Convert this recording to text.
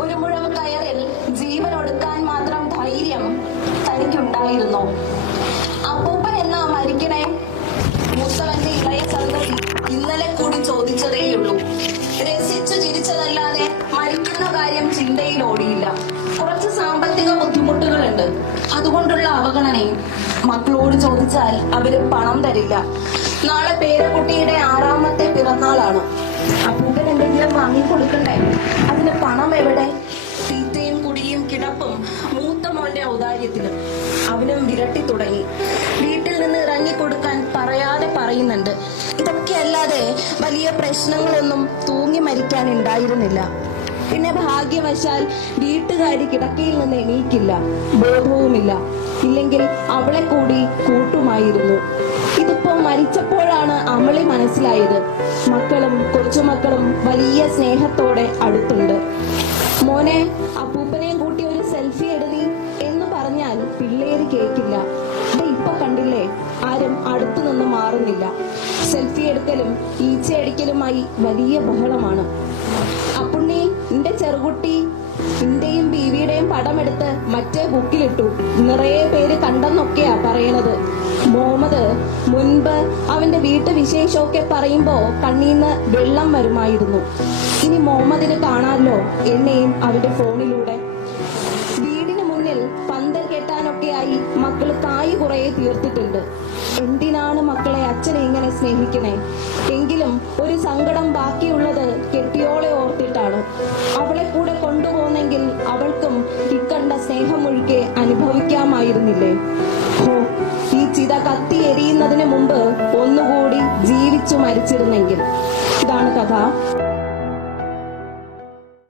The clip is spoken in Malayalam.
ഒരു മുഴം കയറിൽ ജീവൻ ഒടുക്കാൻ മാത്രം ധൈര്യം തനിക്കുണ്ടായിരുന്നു. അപ്പൂപ്പൻ എന്നാ മരിക്കണേ മൂത്തവന്റെ ഇളയ സന്തതി ഇന്നലെ കൂടി ചോദിച്ചതേയുള്ളൂ. രസിച്ചു ചിരിച്ചതല്ലാതെ മരിക്കുന്ന കാര്യം ചിന്തയിൽ ഓടിയില്ല. കുറച്ച് സാമ്പത്തിക ബുദ്ധിമുട്ടുകളുണ്ട്. അതുകൊണ്ടുള്ള അവഗണനയും മക്കളോട് ചോദിച്ചാൽ അവർ പണം തരില്ല. നാളെ പേരക്കുട്ടിയുടെ ആറാമത്തെ പിറന്നാളാണ്. അപ്പൂപ്പൻ എന്തെങ്കിലും വാങ്ങി കൊടുക്കണ്ടേ? അതിന് പണം എവിടെ? തീറ്റയും കുടിയും കിടപ്പും മൂത്ത മോന്റെ ഔദാര്യത്തിലും. അവനും വിരട്ടി തുടങ്ങി. വീട്ടിൽ നിന്ന് ഇറങ്ങിക്കൊടുക്കാൻ പറയാതെ പറയുന്നുണ്ട്. ഇതൊക്കെ അല്ലാതെ വലിയ പ്രശ്നങ്ങളൊന്നും തൂങ്ങി മരിക്കാൻ ഉണ്ടായിരുന്നില്ല. പിന്നെ ഭാഗ്യവശാൽ വീട്ടുകാരി കിടക്കയിൽ നിന്ന് എണീക്കില്ല. ബോധവുമില്ല. ഇല്ലെങ്കിൽ അവളെ കൂടി കൂട്ടുമായിരുന്നു. ഇതിപ്പോ മരിച്ചപ്പോഴാണ് അമളി മനസ്സിലായത്. മക്കളും കൊച്ചുമക്കളും വലിയ സ്നേഹത്തോടെ അടുത്തുണ്ട്. മോനെ അപ്പൂപ്പനെയും കൂട്ടി ഒരു സെൽഫി എടുതി എന്ന് പറഞ്ഞാൽ പിള്ളേര് കേൾക്കില്ല ഇപ്പൊ കണ്ടില്ലേ? ആരും അടുത്തു നിന്ന് മാറുന്നില്ല. സെൽഫി എടുക്കലും ഈച്ചയടിക്കലുമായി വലിയ ബഹളമാണ്. അപ്പുണ്ണി നിന്റെ ചെറുകുട്ടി നിന്റെയും ബീവിയുടെയും പടമെടുത്ത് മറ്റേ ബുക്കിലിട്ടു. നിറയെ പേര് കണ്ടെന്നൊക്കെയാ പറയണത്. മുഹമ്മദ് മുൻപ് അവന്റെ വീട്ടു വിശേഷമൊക്കെ പറയുമ്പോ കണ്ണീന്ന് വെള്ളം വരുമായിരുന്നു. ഇനി മുഹമ്മദിനെ കാണാമല്ലോ എന്നെയും അവന്റെ ഫോണിലൂടെ. വീടിന് മുന്നിൽ പന്തൽ കെട്ടാനൊക്കെയായി മക്കൾ കായ് കുറേ തീർത്തിട്ടുണ്ട്. എന്തിനാണ് മക്കളെ അച്ഛനെ ഇങ്ങനെ സ്നേഹിക്കണേ? എങ്കിലും ഒരു സങ്കടം ബാക്കിയുള്ളത് കെട്ടിയോളെ ഓർത്തിട്ടാണ്. അവളെ കൂടെ കൊണ്ടുപോകുന്നെങ്കിൽ അവൾക്കും ഇക്കണ്ട സ്നേഹമൊഴുക്കെ അനുഭവിക്കാമായിരുന്നില്ലേ? മുമ്പ് ഒന്നുകൂടി ജീവിച്ചു മരിച്ചിരുന്നെങ്കിൽ. ഇതാണ് കഥ.